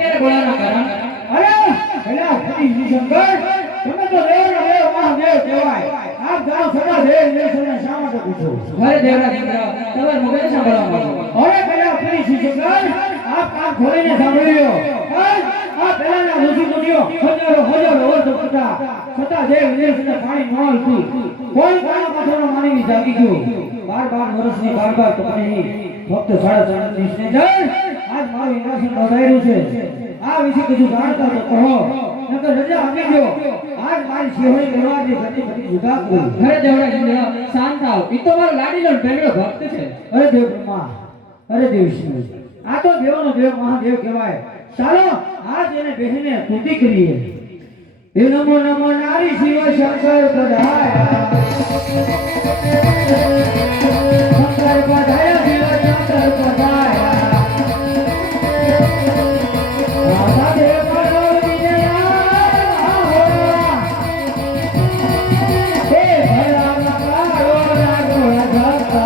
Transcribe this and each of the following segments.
અત્યારે બોલાવવાનું કારણ અરે પેલા સતી શંકર તમે તો દેવના દેવ મહાદેવ કહેવાય આપ જાઓ સદા દેવ દેશને શા માટે પૂછો ઘરે દેવરા દીકરા તમારે મગજ સાંભળવા અરે પેલા સતી શંકર આપ કાન ખોલીને સાંભળ્યો આ પેલાના ઋષિ મુનિઓ હજારો વર્ષો સતા દેવ દેશને પાણી ન હાલતું કોઈ કાના પાછળનો માનવી જાગી ગયો 12 વર્ષની 12 તપણી ફક્ત 3.5 ને જળ આજ મારું ઇન્દ્રાસન નોંધાયેલું છે આ વિશે કશું જાણતા તો કહો નકર રજા આપી દો આજ મારી સિંહોની દરવાજે ઘટી જુદા કરું ઘરે દેવડા દીકરા શાંત થાવ ઈ તો મારો લાડીનો ઢેંગડો ભક્ત છે અરે દેવ બ્રહ્મા અરે દેવ શિવ આ તો દેવનો દેવ મહાદેવ કહેવાય ચાલો આજ એને બેહીને સ્તુતિ કરીએ હે નમો નમો નારી શિવ શંકર પધાર્યા શંકર પધાર્યા શિવ શંકર પધાર્યા રાધા દેવ કરો વિજયા હે ભલા મકારો રાગો રાધા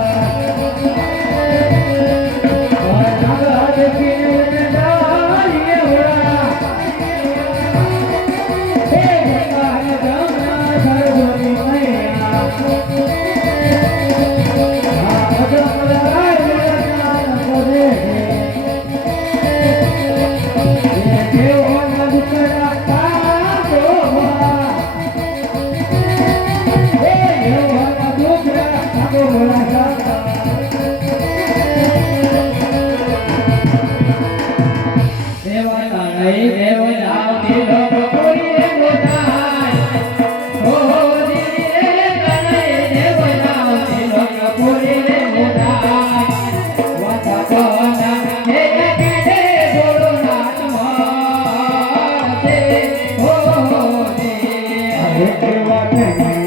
What